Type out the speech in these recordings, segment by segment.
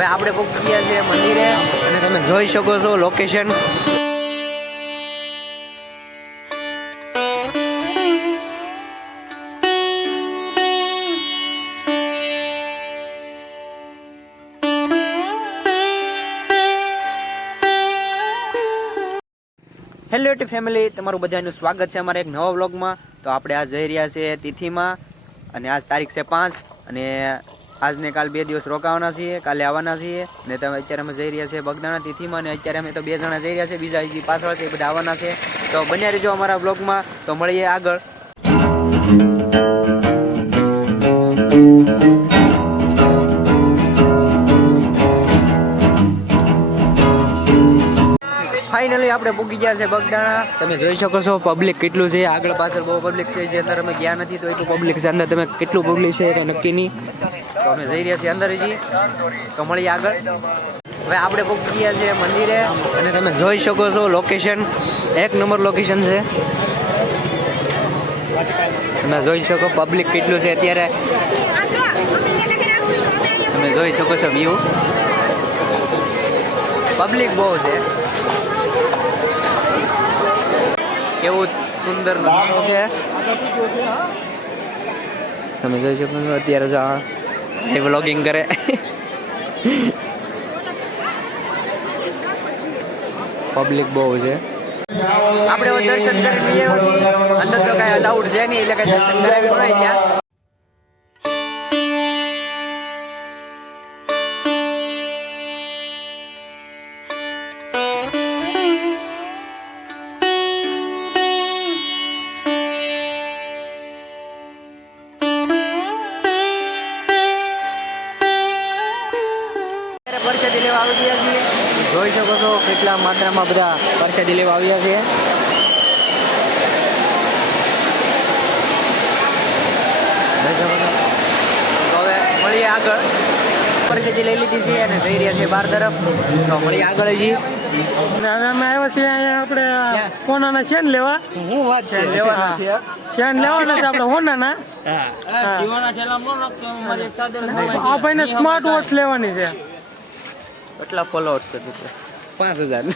હવે આપણે પહોંચી ગયા છીએ મંદિરે અને તમે જોઈ શકો છો લોકેશન. હેલો યુટ્યુબ ફેમિલી, તમારું બધાનું સ્વાગત છે અમારા એક નવા વ્લોગમાં. તો આપણે આજ જઈ રહ્યા છીએ તિથિમાં અને આજ તારીખ છે 5 અને આજને કાલ 2 દિવસ રોકાવાના છીએ, કાલે આવવાના છીએ. ને તમે અત્યારે અમે જઈ રહ્યા છીએ બગદાણા તિથિમાં અને અત્યારે અમે તો 2 જણા જઈ રહ્યા છીએ, બીજા હજી પાછળ છે એ બધા આવવાના છે. તો બન્યા રહેજો અમારા વ્લોગમાં, તો મળીએ આગળ. ફાઇનલી આપણે પૂગી ગયા છે બગદાણા. તમે જોઈ શકો છો પબ્લિક કેટલું છે, આગળ પાછળ બહુ પબ્લિક છે. જે અંદર અમે ગયા નથી તો એટલું પબ્લિક છે અંદર. તમે કેટલું પબ્લિક છે એ નક્કી નહીં. તો અમે જઈ રહ્યા છીએ અંદર હજી, તો મળીએ આગળ. હવે આપણે પૂગી ગયા છે મંદિરે અને તમે જોઈ શકો છો લોકેશન એક નંબર લોકેશન છે. તમે જોઈ શકો પબ્લિક કેટલું છે અત્યારે. તમે જોઈ શકો છો વ્યૂ, પબ્લિક બહુ છે. કેવું સુંદર છે તમે જોઈ શકો છો. અત્યારે જ એ વ્લોગિંગ કરે. પબ્લિક બહુ છે. આપણે દર્શન કરી અંદર તો કઈ અલાઉડ છે નહીં, એટલે કઈ દર્શન કરાવી હોય ત્યાં. પ્રસાદી લેવા આવી ગયા છીએ. જોઈ શકો છો કેટલા માત્રામાં બધા પ્રસાદી લેવા આવ્યા છે. હવે મળીએ આગળ. પ્રસાદી લઈ લીધી છે અને જઈ રહ્યા છે બહાર તરફ. તો મળીએ આગળ હજી. અમે આવ્યા છીએ અહીંયા આપણે હોનાના શેન લેવા. હું વાત છે લેવાના છે. શેન લેવાના છે આપણે હોનાના. આ ભાઈને સ્માર્ટ વોચ લેવાની છે. કેટલા ફોલોઅર્સ છે? 5000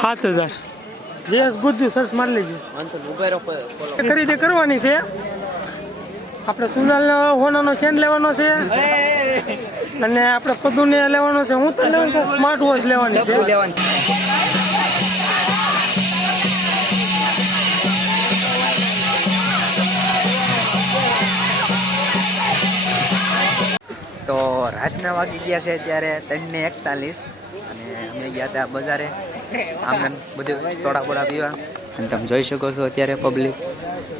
7000. જેસ ગુજ્જુ સર્ચ મારી લેજો. ખરીદી કરવાની છે. આપણે સુનાલ હોનાનો સેન લેવાનો છે અને આપણે પદુને લેવાનો છે. હું તો લેવાનું છે સ્માર્ટ વોચ લેવાની છે. તો રાતના વાગી ગયા છે અત્યારે 3:41 અને અમે ગયા હતા બજારે આમ બધું સોડા બોડા પીવા. અને તમે જોઈ શકો છો અત્યારે પબ્લિક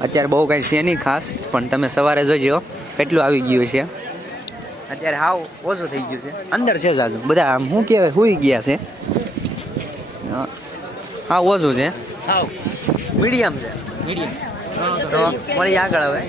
અત્યારે બહુ કાંઈ છે નહીં ખાસ, પણ તમે સવારે જોજો કેટલું આવી ગયું છે. અત્યારે હાવ ઓછું થઈ ગયું છે. અંદર છે જાજુ બધા આમ શું કહેવાય સુઈ ગયા છે. હા ઓછું છે, હાવ મીડિયમ છે. તો મળી આગળ હવે.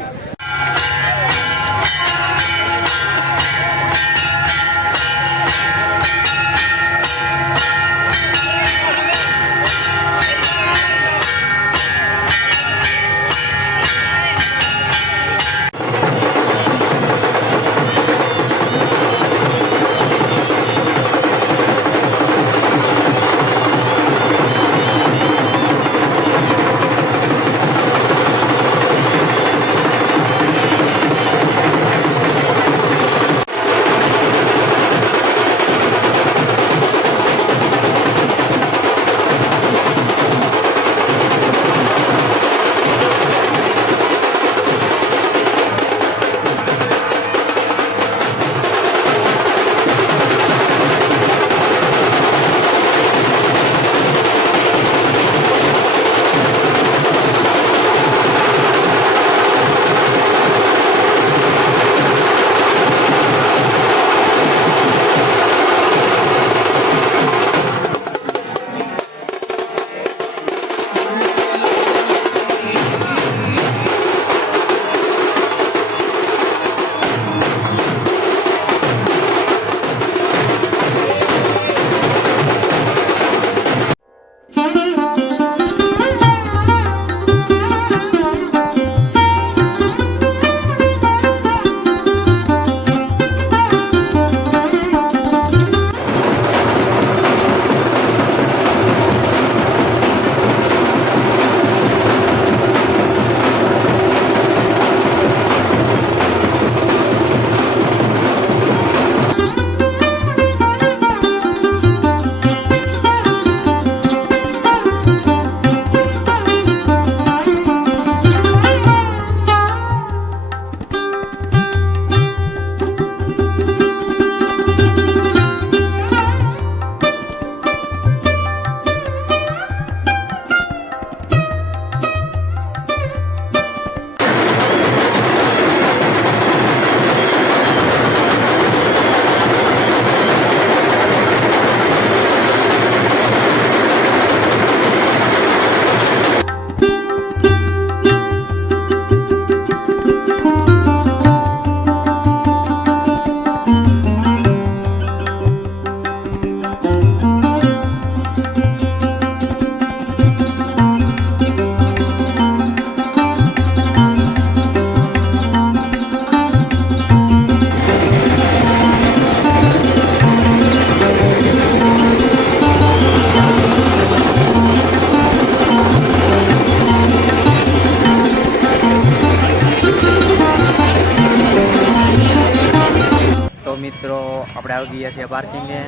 આવી ગયા છે પાર્કિંગે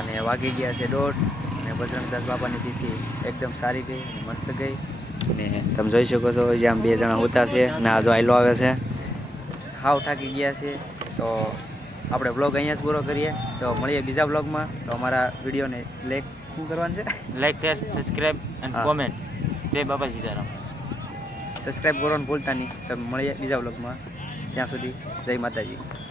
અને વાગી ગયા છે 1:30 અને બજરંગદાસ બાપાની તિથિ એકદમ સારી ગઈ અને મસ્ત ગઈ અને તમે જોઈ શકો છો જ્યાં 2 જણા હોતા છે ને આ જો આયલો આવે છે હાવ થાકી ગયા છે. તો આપણે બ્લોગ અહીંયા જ પૂરો કરીએ. તો મળીએ બીજા બ્લોગમાં. તો અમારા વિડીયોને લાઈક શું કરવાનું છે? લાઈક શેર સબસ્ક્રાઇબ એન્ડ હા. કોમેન્ટ. જય બાબા સીતારામ. સબસ્ક્રાઈબ કરવાનું ભૂલતા નહીં. તો મળીએ બીજા બ્લોગમાં. ત્યાં સુધી જય માતાજી.